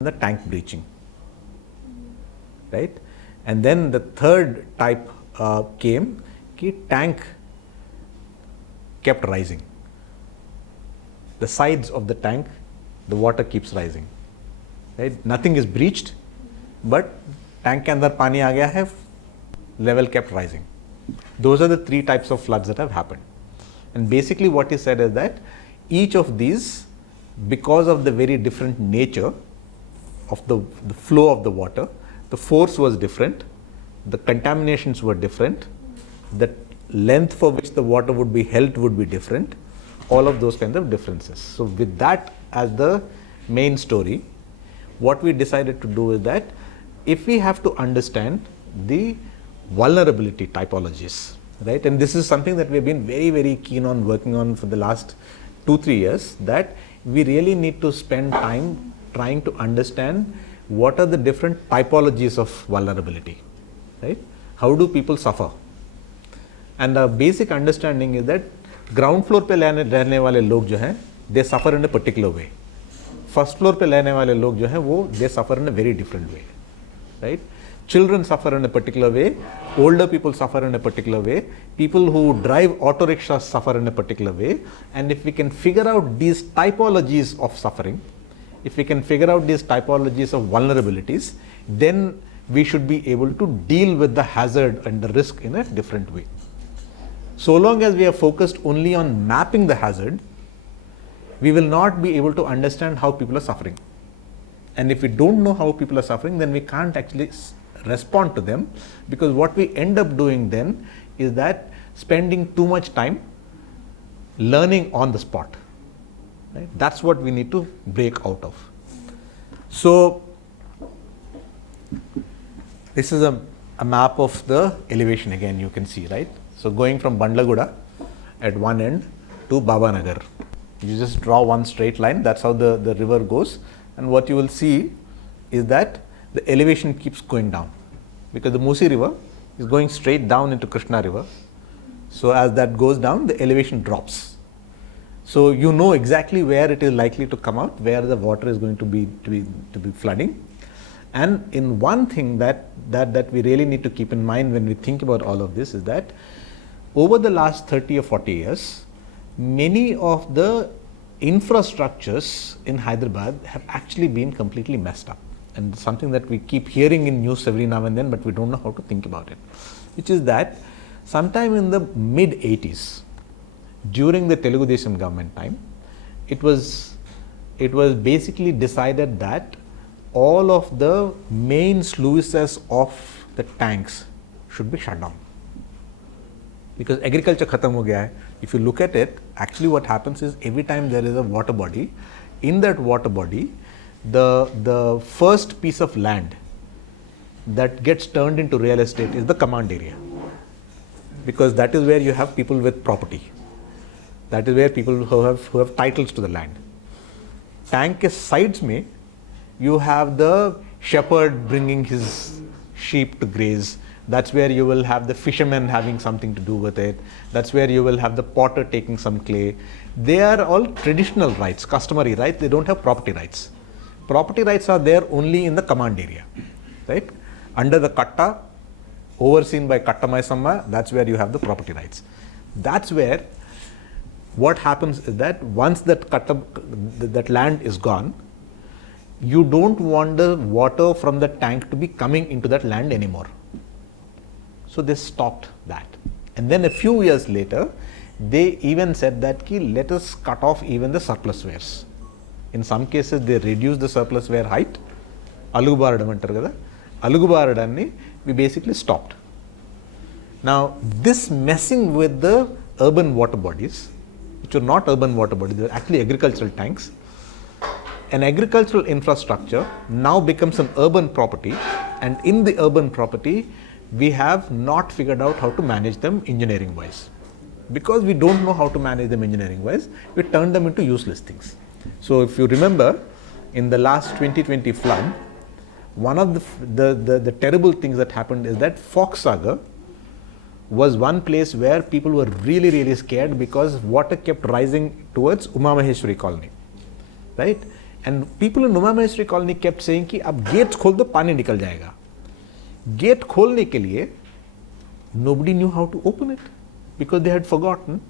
the tank breaching, right? And then the third type came, कि tank kept rising. The sides of the tank, the water keeps rising, right? Nothing is breached, but tank के अंदर पानी आ गया है, level kept rising. Those are the three types of floods that have happened. And basically what he said is that each of these, because of the very different nature of the flow of the water, the force was different, the contaminations were different, the length for which the water would be held would be different, all of those kinds of differences. So with that as the main story, what we decided to do is that if we have to understand the vulnerability typologies, right, and this is something that we've been very, very keen on working on for the last 2-3 years, that we really need to spend time trying to understand what are the different typologies of vulnerability, right? How do people suffer? And the basic understanding is that ground floor पे रहने वाले लोग जो हैं, they suffer in a particular way. First floor पे रहने वाले लोग जो हैं वो they suffer in a very different way, right? Children suffer in a particular way, older people suffer in a particular way, people who drive auto rickshaws suffer in a particular way, and if we can figure out these typologies of suffering, if we can figure out these typologies of vulnerabilities, then we should be able to deal with the hazard and the risk in a different way. So long as we are focused only on mapping the hazard, we will not be able to understand how people are suffering. And if we don't know how people are suffering, then we can't actually respond to them, because what we end up doing then is that spending too much time learning on the spot. Right? That's what we need to break out of. So this is a map of the elevation again, you can see, right? So going from Bandlaguda at one end to Babanagar. You just draw one straight line, that's how the river goes. And what you will see is that the elevation keeps going down, because the Musi river is going straight down into Krishna river. So as that goes down, the elevation drops. So you know exactly where it is likely to come out, where the water is going to be flooding. And in one thing that we really need to keep in mind when we think about all of this is that over the last 30 or 40 years, many of the infrastructures in Hyderabad have actually been completely messed up. And something that we keep hearing in news every now and then, but we don't know how to think about it, which is that sometime in the mid-80s, during the Telugu Desam government time, it was basically decided that all of the main sluices of the tanks should be shut down, because agriculture khatam ho gaya hai. If you look at it, actually what happens is every time there is a water body, in that water body, the first piece of land that gets turned into real estate is the command area, because that is where you have people with property. That is where people who have titles to the land. Tank ke sides mein, you have the shepherd bringing his sheep to graze. That's where you will have the fisherman having something to do with it. That's where you will have the potter taking some clay. They are all traditional rights, customary rights. They don't have property rights. Property rights are there only in the command area, right? Under the katta, overseen by Katta Maisamma, that's where you have the property rights. That's where what happens is that once that land is gone, you don't want the water from the tank to be coming into that land anymore. So they stopped that. And then a few years later, they even said that let us cut off even the surplus wares. In some cases, they reduced the surplus ware height. Alugubaradam antaru kada. Alugubaradamni we basically stopped. Now, this messing with the urban water bodies, which are not urban water bodies, they are actually agricultural tanks. An agricultural infrastructure now becomes an urban property, and in the urban property, we have not figured out how to manage them engineering wise. Because we don't know how to manage them engineering wise, we turn them into useless things. So if you remember, in the last 2020 flood, one of the terrible things that happened is that Fox Sagar was one place where people were really, really scared, because water kept rising towards Uma Maheshwari colony, right? And people in Numa Ministry colony kept saying कि अब gates खोल दो पानी निकल जाएगा. Gate खोलने के लिए nobody knew how to open it because they had forgotten.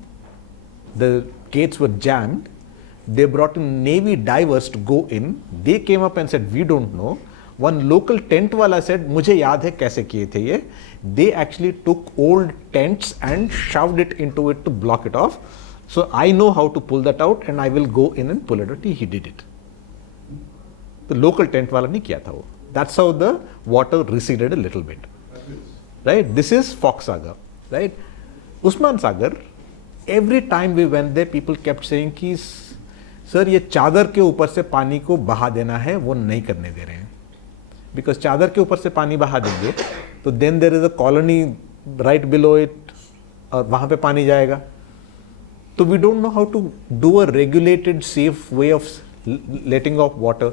The gates were jammed. They brought in Navy divers to go in. They came up and said, we don't know. One local tent wala said, मुझे याद है कैसे किए थे ये. They actually took old tents and shoved it into it to block it off. So I know how to pull that out and I will go in and pull it out. He did it. The local tent wala नहीं किया था वो. That's how the water receded a little bit. Right? This is Fox Sagar. Right? Usman Sagar, every time we went there, people kept saying कि sir ये चादर के ऊपर से पानी को बहा देना है, वो नहीं करने दे रहे हैं. Because चादर के ऊपर से पानी बहा देंगे तो then there is a colony right below it और वहाँ पे पानी जाएगा. So we don't know how to do a regulated, safe way of letting off water.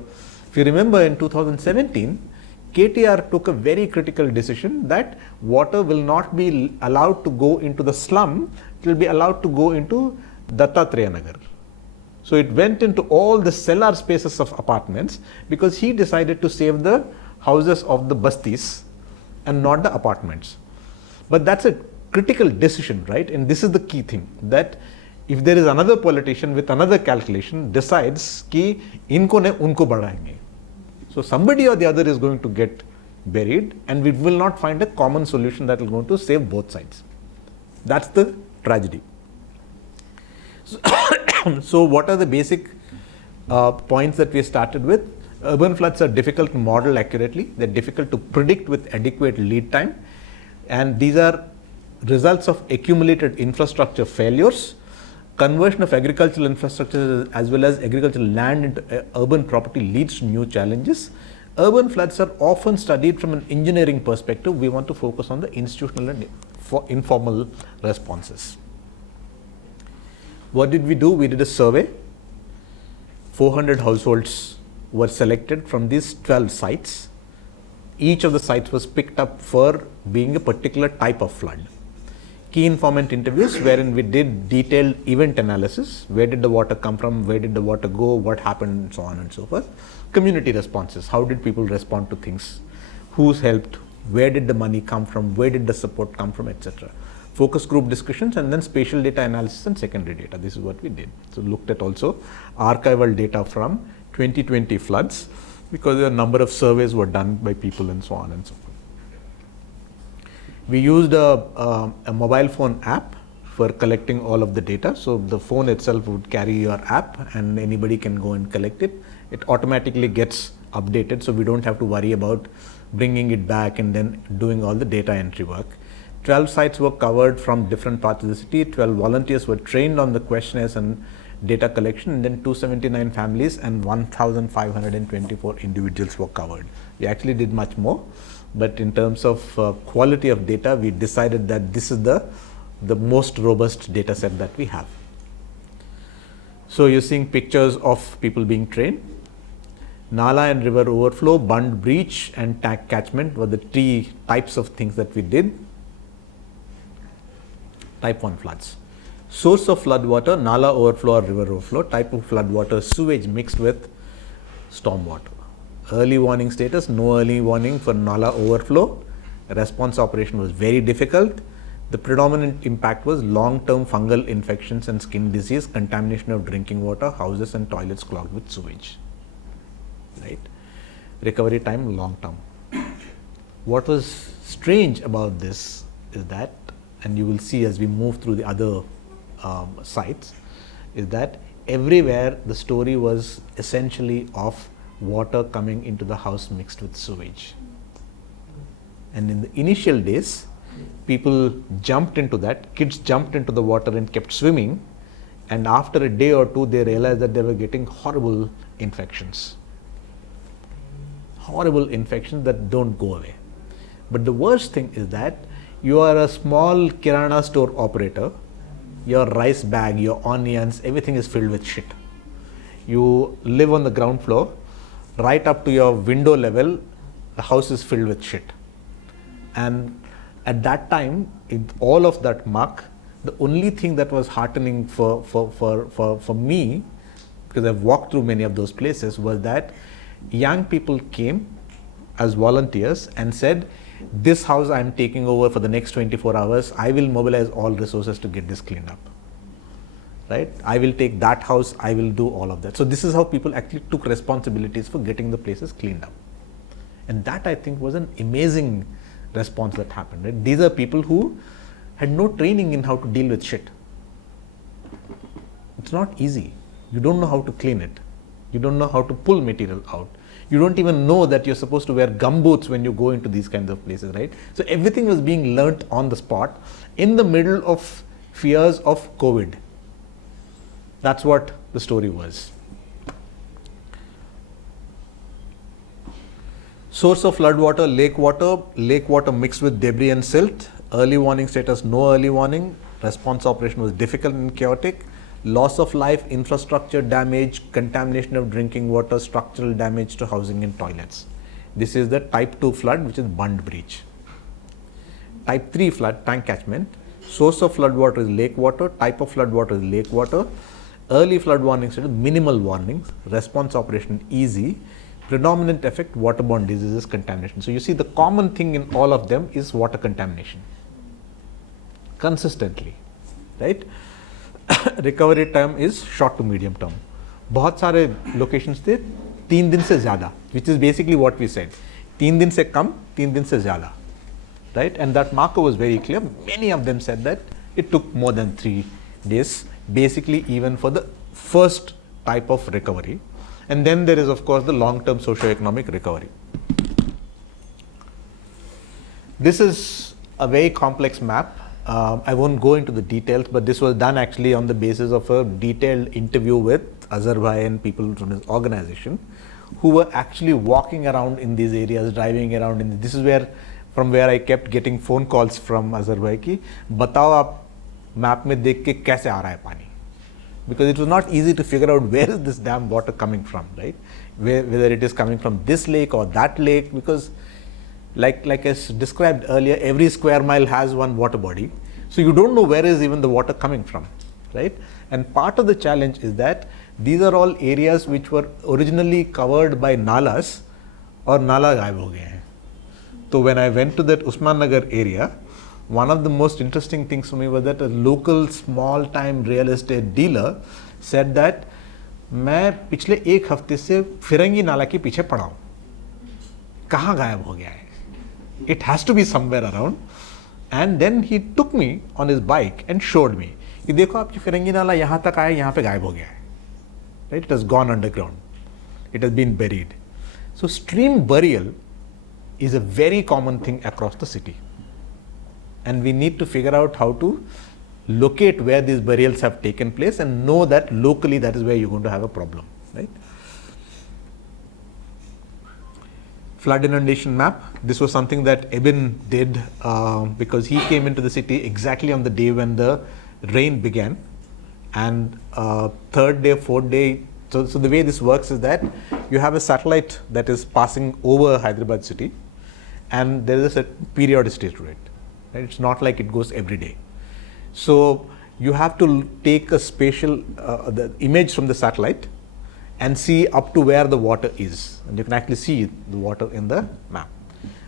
If you remember in 2017, KTR took a very critical decision that water will not be allowed to go into the slum, it will be allowed to go into Dattatreya Nagar. So it went into all the cellar spaces of apartments because he decided to save the houses of the bastis and not the apartments. But that's a critical decision, right? And this is the key thing, that if there is another politician with another calculation decides कि इनको ने उनको बढ़ाएंगे, so somebody or the other is going to get buried and we will not find a common solution that will going to save both sides. That's the tragedy. So what are the basic points that we started with? Urban floods are difficult to model accurately. They're difficult to predict with adequate lead time. And these are results of accumulated infrastructure failures. Conversion of agricultural infrastructure as well as agricultural land into urban property leads to new challenges. Urban floods are often studied from an engineering perspective. We want to focus on the institutional and informal responses. What did we do? We did a survey. 400 households were selected from these 12 sites. Each of the sites was picked up for being a particular type of flood. Key informant interviews wherein we did detailed event analysis. Where did the water come from? Where did the water go? What happened? And so on and so forth. Community responses. How did people respond to things? Who's helped? Where did the money come from? Where did the support come from? Etc. Focus group discussions and then spatial data analysis and secondary data. This is what we did. So looked at also archival data from 2020 floods because a number of surveys were done by people and so on and so forth. We used a mobile phone app for collecting all of the data. So the phone itself would carry your app and anybody can go and collect it. It automatically gets updated, so we don't have to worry about bringing it back and then doing all the data entry work. 12 sites were covered from different parts of the city. 12 volunteers were trained on the questionnaires and data collection, and then 279 families and 1,524 individuals were covered. We actually did much more. But in terms of quality of data, we decided that this is the most robust data set that we have. So you're seeing pictures of people being trained. Nala and river overflow, bund breach and tank catchment were the three types of things that we did. Type 1 floods. Source of flood water, Nala overflow or river overflow. Type of flood water, sewage mixed with storm water. Early warning status, no early warning for Nala overflow. Response operation was very difficult. The predominant impact was long-term fungal infections and skin disease, contamination of drinking water, houses and toilets clogged with sewage. Right? Recovery time, long-term. What was strange about this is that, and you will see as we move through the other sites, is that everywhere the story was essentially of water coming into the house mixed with sewage. And in the initial days, people jumped into that, kids jumped into the water and kept swimming, and after a day or two they realized that they were getting horrible infections. Horrible infections that don't go away. But the worst thing is that you are a small kirana store operator, your rice bag, your onions, everything is filled with shit. You live on the ground floor, right up to your window level, the house is filled with shit. And at that time, in all of that muck, the only thing that was heartening for me, because I've walked through many of those places, was that young people came as volunteers and said, this house I'm taking over for the next 24 hours, I will mobilize all resources to get this cleaned up. Right? I will take that house, I will do all of that. So this is how people actually took responsibilities for getting the places cleaned up. And that, I think, was an amazing response that happened. Right? These are people who had no training in how to deal with shit. It's not easy. You don't know how to clean it. You don't know how to pull material out. You don't even know that you're supposed to wear gumboots when you go into these kinds of places, right? So everything was being learnt on the spot in the middle of fears of COVID. That's what the story was. Source of flood water, lake water mixed with debris and silt. Early warning status, no early warning. Response operation was difficult and chaotic. Loss of life, infrastructure damage, contamination of drinking water, structural damage to housing and toilets. This is the type 2 flood, which is bund breach. Type 3 flood, tank catchment. Source of flood water is lake water. Type of flood water is lake water. Early flood warning status, minimal warnings. Response operation easy. Predominant effect, waterborne diseases, contamination. So you see, the common thing in all of them is water contamination. Consistently, right? Recovery time is short to medium term. बहुत सारे locations थे 3 दिन से ज़्यादा, which is basically what we said. 3 दिन से कम, 3 दिन से ज़्यादा, right? And that marker was very clear. Many of them said that it took more than 3 days, basically even for the first type of recovery. And then there is, of course, the long-term socio-economic recovery. This is a very complex map. I won't go into the details, but this was done actually on the basis of a detailed interview with Azerbaijan people from his organization, who were actually walking around in these areas, driving around. This is from where I kept getting phone calls from Azerbaijan ki, बताओ आप map में देख के कैसे आ रहा है पानी? Because it was not easy to figure out where is this damn water coming from, right? Whether it is coming from this lake or that lake, because like I described earlier, every square mile has one water body. So you don't know where is even the water coming from, right? And part of the challenge is that these are all areas which were originally covered by nalas, or nala गायब हो गए हैं. So when I went to that Usman Nagar area, one of the most interesting things for me was that a local small time real estate dealer said that मैं पिछले 1 हफ्ते से फिरंगी नाला के पीछे पड़ा हूँ. कहाँ गायब हो गया है? It has to be somewhere around. And then he took me on his bike and showed me कि देखो आपकी फिरंगी नाला यहाँ तक आया, यहाँ पे गायब हो गया है. Right? It has gone underground. It has been buried. So stream burial is a very common thing across the city. And we need to figure out how to locate where these burials have taken place and know that locally that is where you're going to have a problem, right? Flood inundation map. This was something that Ebin did because he came into the city exactly on the day when the rain began, and third day, fourth day. So the way this works is that you have a satellite that is passing over Hyderabad city, and there is a periodicity to it. Right? It's not like it goes every day. So you have to take a spatial the image from the satellite and see up to where the water is, and you can actually see the water in the map.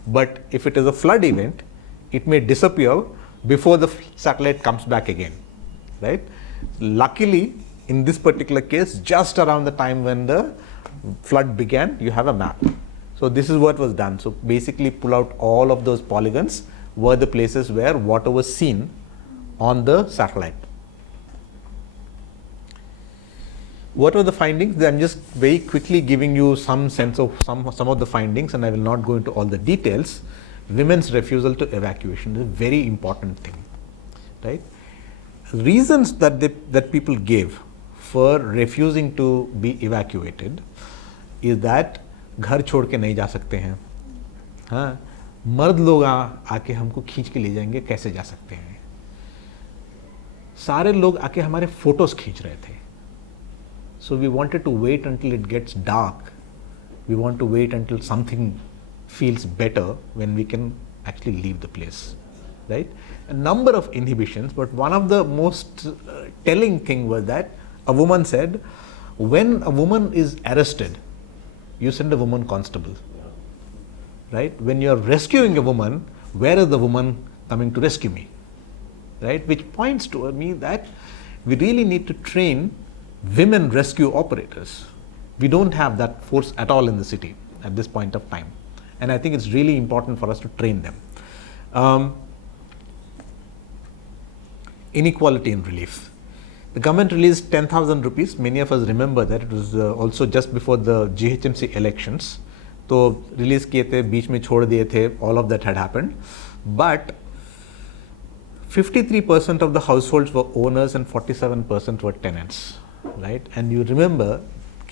But if it is a flood event, it may disappear before the satellite comes back again, right? Luckily, in this particular case, just around the time when the flood began, you have a map. So this is what was done. So basically pull out all of those polygons were the places where water was seen on the satellite. What were the findings? I'm just very quickly giving you some sense of some of the findings, and I will not go into all the details. Women's refusal to evacuation is a very important thing, right? Reasons that people gave for refusing to be evacuated is that घर छोड़ के नहीं जा सकते हैं, हाँ, मर्द लोग आके हमको खींच के ले जाएंगे, कैसे जा सकते हैं? सारे लोग आके हमारे फोटोज खींच रहे थे. So we wanted to wait until it gets dark. We want to wait until something feels better when we can actually leave the place, right? A number of inhibitions, but one of the most telling thing was that a woman said, When a woman is arrested, you send a woman constable, right? When you're rescuing a woman, where is the woman coming to rescue me, right? Which points to me that we really need to train women rescue operators. We don't have that force at all in the city at this point of time. And I think it's really important for us to train them. Inequality in relief. The government released 10,000 rupees. Many of us remember that it was also just before the GHMC elections. तो release किए थे, बीच में छोड़ दिए थे, all of that had happened. But 53% of the households were owners and 47% were tenants, right? And you remember,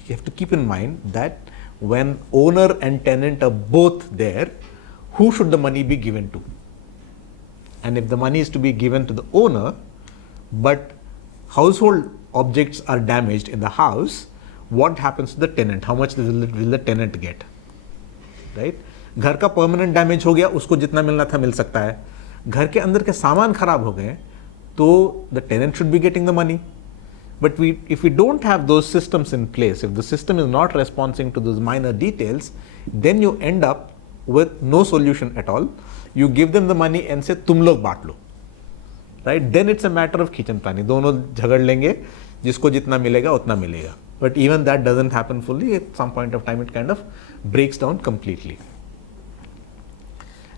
you have to keep in mind that when owner and tenant are both there, who should the money be given to? And if the money is to be given to the owner, but household objects are damaged in the house, what happens to the tenant? How much will the tenant get? Right? घर का permanent damage हो गया, उसको जितना मिलना था मिल सकता है. घर के अंदर के सामान खराब हो गए, तो the tenant should be getting the money. But if we don't have those systems in place, if the system is not responding to those minor details, then you end up with no solution at all. You give them the money and say, तुम लोग बांट लो. Right? Then it's a matter of खींचन तानी. दोनों झगड़ लेंगे, जिसको जितना मिलेगा उतना मिलेगा. But even that doesn't happen fully. At some point of time, it kind of breaks down completely.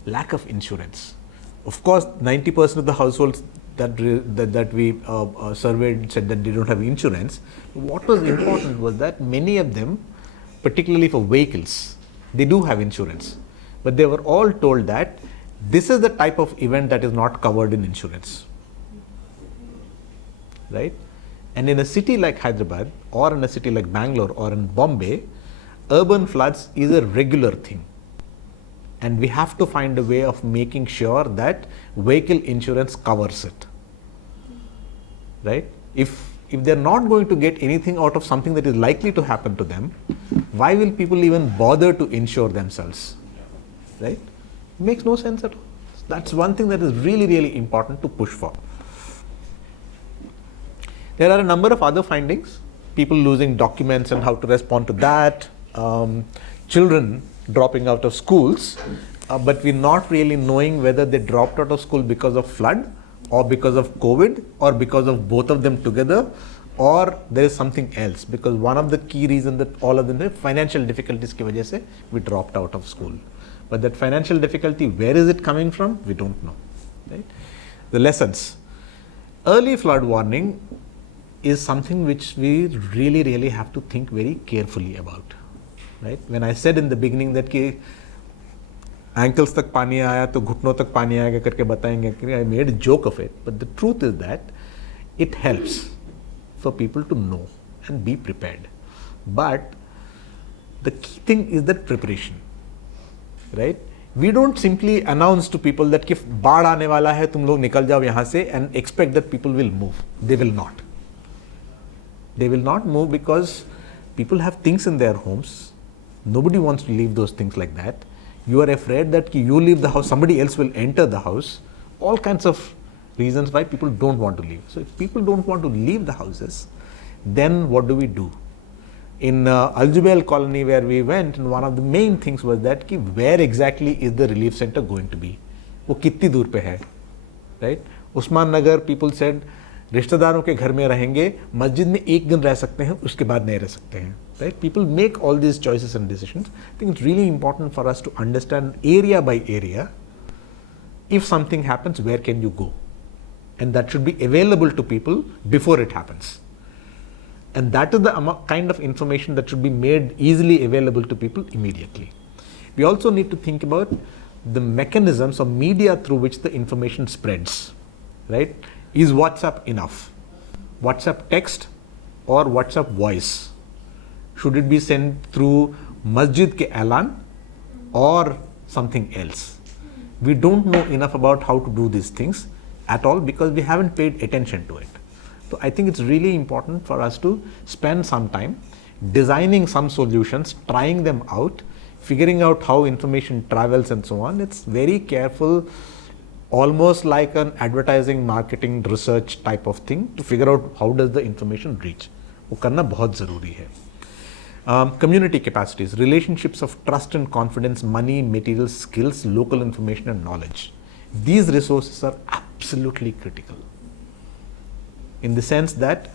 Lack of insurance. Of course, 90% of the households that we surveyed said that they don't have insurance. What was important was that many of them, particularly for vehicles, they do have insurance. But they were all told that this is the type of event that is not covered in insurance. Right? And in a city like Hyderabad, or in a city like Bangalore, or in Bombay, urban floods is a regular thing. And we have to find a way of making sure that vehicle insurance covers it. Right? If they're not going to get anything out of something that is likely to happen to them, why will people even bother to insure themselves? Right? It makes no sense at all. That's one thing that is really, really important to push for. There are a number of other findings. People losing documents and how to respond to that. Children dropping out of schools, but we're not really knowing whether they dropped out of school because of flood or because of COVID or because of both of them together, or there is something else. Because one of the key reasons that all of them have financial difficulties की वजह से we dropped out of school. But that financial difficulty, where is it coming from? We don't know. Right? The lessons. Early flood warning is something which we really, really have to think very carefully about. Right? When I said in the beginning that कि ankles तक पानी आया तो घुटनों तक पानी आएगा करके बताएंगे, I made a joke of it. But the truth is that it helps for people to know and be prepared. But the key thing is that preparation. Right? We don't simply announce to people that कि बाढ़ आने वाला है तुम लोग निकल जाओ यहाँ से and expect that people will move. They will not. They will not move because people have things in their homes. Nobody wants to leave those things like that. You are afraid that you leave the house, somebody else will enter the house. All kinds of reasons why people don't want to leave. So if people don't want to leave the houses, then what do we do? In Al Jubail colony where we went, and one of the main things was that कि where exactly is the relief center going to be? वो कितनी दूर पे है? Right? Usman Nagar, people said, रिश्तेदारों के घर में रहेंगे, मस्जिद में एक दिन रह सकते हैं, उसके बाद नहीं रह सकते हैं. Right? People make all these choices and decisions. I think it's really important for us to understand area by area. If something happens, where can you go? And that should be available to people before it happens. And that is the kind of information that should be made easily available to people immediately. We also need to think about the mechanisms or media through which the information spreads. Right? Is WhatsApp enough? WhatsApp text or WhatsApp voice? Should it be sent through Masjid ke Alan or something else? We don't know enough about how to do these things at all because we haven't paid attention to it. So I think it's really important for us to spend some time designing some solutions, trying them out, figuring out how information travels and so on. It's very careful, almost like an advertising, marketing, research type of thing to figure out how does the information reach. वो करना बहुत ज़रूरी है. Community capacities, relationships of trust and confidence, money, materials, skills, local information and knowledge. These resources are absolutely critical in the sense that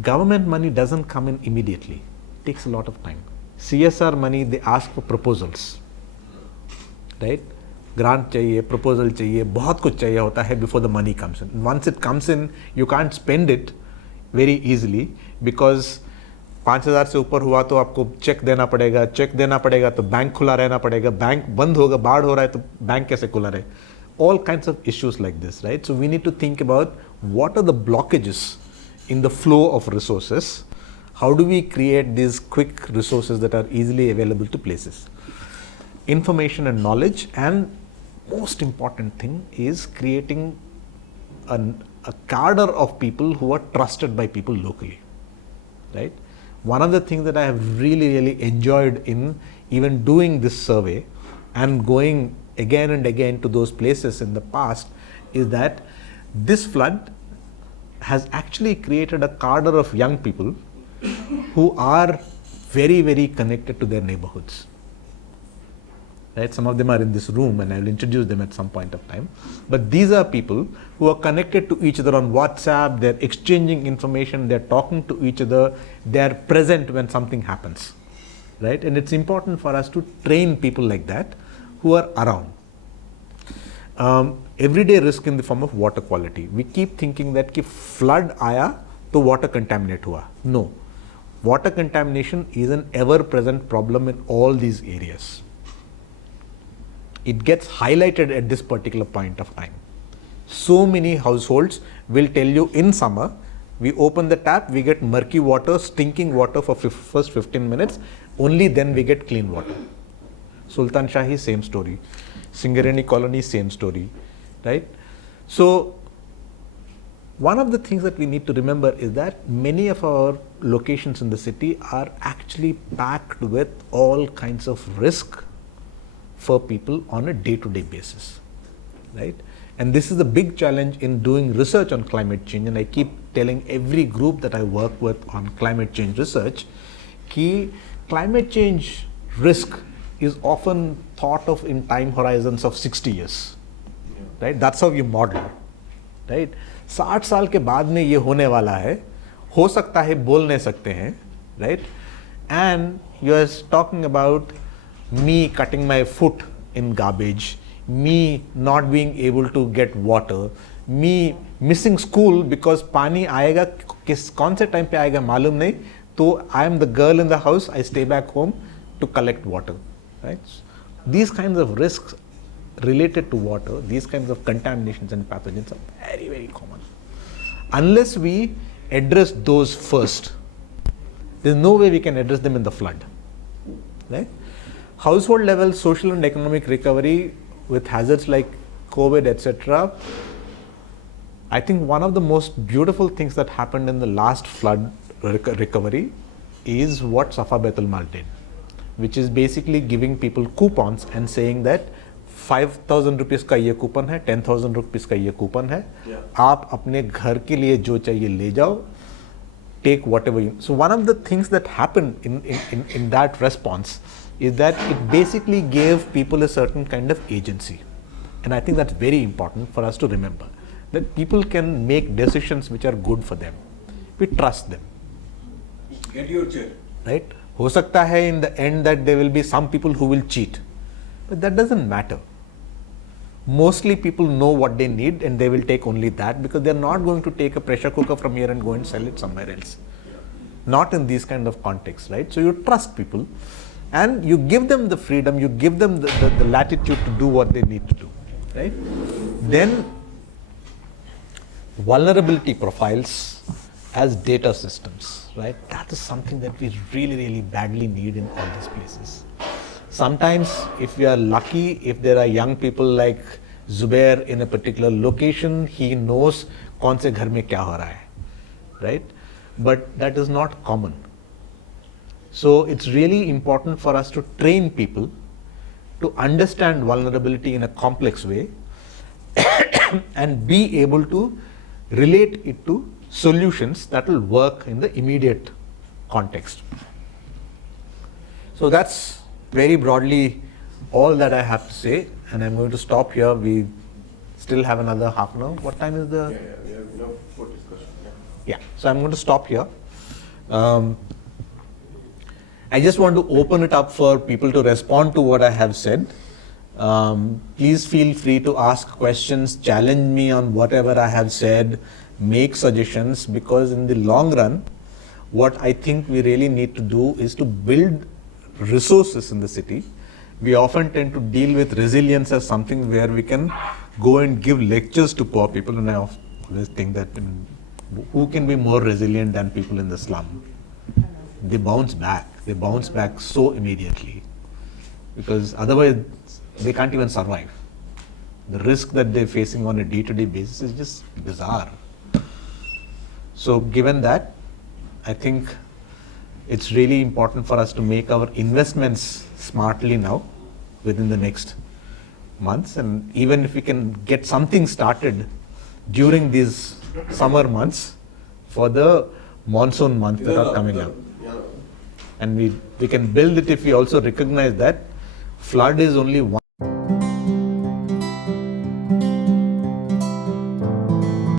government money doesn't come in immediately. It takes a lot of time. CSR money, they ask for proposals, right? Grant चाहिए, proposal चाहिए, बहुत कुछ चाहिए होता है before the money comes in. Once it comes in, you can't spend it very easily because 5,000 से ऊपर हुआ तो आपको चेक देना पड़ेगा तो बैंक खुला रहना पड़ेगा, बैंक बंद होगा, बाढ़ हो रहा है तो बैंक कैसे खुला रहे. All kinds of issues like this, right? So we need to think about what are the blockages in the flow of resources. How do we create these quick resources that are easily available to places? Information and knowledge, and most important thing is creating a cadre of people who are trusted by people locally, right? One of the things that I have really enjoyed in even doing this survey and going again and again to those places in the past is that this flood has actually created a cadre of young people who are very connected to their neighborhoods. Right? Some of them are in this room and I will introduce them at some point of time. But these are people who are connected to each other on WhatsApp, they're exchanging information, they're talking to each other, they're present when something happens. Right? And it's important for us to train people like that who are around. Everyday risk in the form of water quality. We keep thinking that कि flood आया तो water contaminate हुआ. No. Water contamination is an ever-present problem in all these areas. It gets highlighted at this particular point of time. So many households will tell you in summer, we open the tap, we get murky water, stinking water for first 15 minutes, only then we get clean water. Sultan Shahi, same story. Singareni colony, same story, right? So, one of the things that we need to remember is that many of our locations in the city are actually packed with all kinds of risk for people on a day-to-day basis, right? And this is the big challenge in doing research on climate change, and I keep telling every group that I work with on climate change research, कि climate change risk is often thought of in time horizons of 60 years, right? That's how you model, right? 60 साल के बाद में ये होने वाला है, हो सकता है बोल नहीं सकते हैं, right? And you are talking about me cutting my foot in garbage, me not being able to get water, me missing school because पानी आएगा किस कौन से टाइम पे आएगा मालूम नहीं, तो I am the girl in the house, I stay back home to collect water, right? These kinds of risks related to water, these kinds of contaminations and pathogens are very common. Unless we address those first, there's no way we can address them in the flood, right? Household level social and economic recovery with hazards like COVID, etc. I think one of the most beautiful things that happened in the last flood recovery is what Safa Baitul Mal did, which is basically giving people coupons and saying that 5,000 rupees का ये coupon है, 10,000 rupees का ये coupon है, आप अपने घर के लिए जो चाहिए ले जाओ, take whatever you. So one of the things that happened in that response is that it basically gave people a certain kind of agency. And I think that's very important for us to remember, that people can make decisions which are good for them. We trust them. Get your chair. Right? हो सकता है in the end that there will be some people who will cheat. But that doesn't matter. Mostly people know what they need and they will take only that because they're not going to take a pressure cooker from here and go and sell it somewhere else. Not in these kind of contexts, right? So you trust people and you give them the freedom, you give them the latitude to do what they need to do, right? Then vulnerability profiles as data systems, right? That is something that we really badly need in all these places. Sometimes if we are lucky, if there are young people like Zubair in a particular location, he knows कौन से घर में क्या हो रहा है, right? But that is not common. So it's really important for us to train people to understand vulnerability in a complex way and be able to relate it to solutions that will work in the immediate context. So that's very broadly all that I have to say, and I'm going to stop here. We still have another half an hour. What time is the? We have enough for discussion. Yeah, so I'm going to stop here. I just want to open it up for people to respond to what I have said. Please feel free to ask questions, challenge me on whatever I have said, make suggestions, because in the long run, what I think we really need to do is to build resources in the city. We often tend to deal with resilience as something where we can go and give lectures to poor people, and I always think that who can be more resilient than people in the slum? They bounce back. They bounce back so immediately, because otherwise they can't even survive. The risk that they're facing on a day-to-day basis is just bizarre. So given that, I think it's really important for us to make our investments smartly now within the next months, and even if we can get something started during these summer months for the monsoon months that are coming up. And we can build it if we also recognize that flood is only one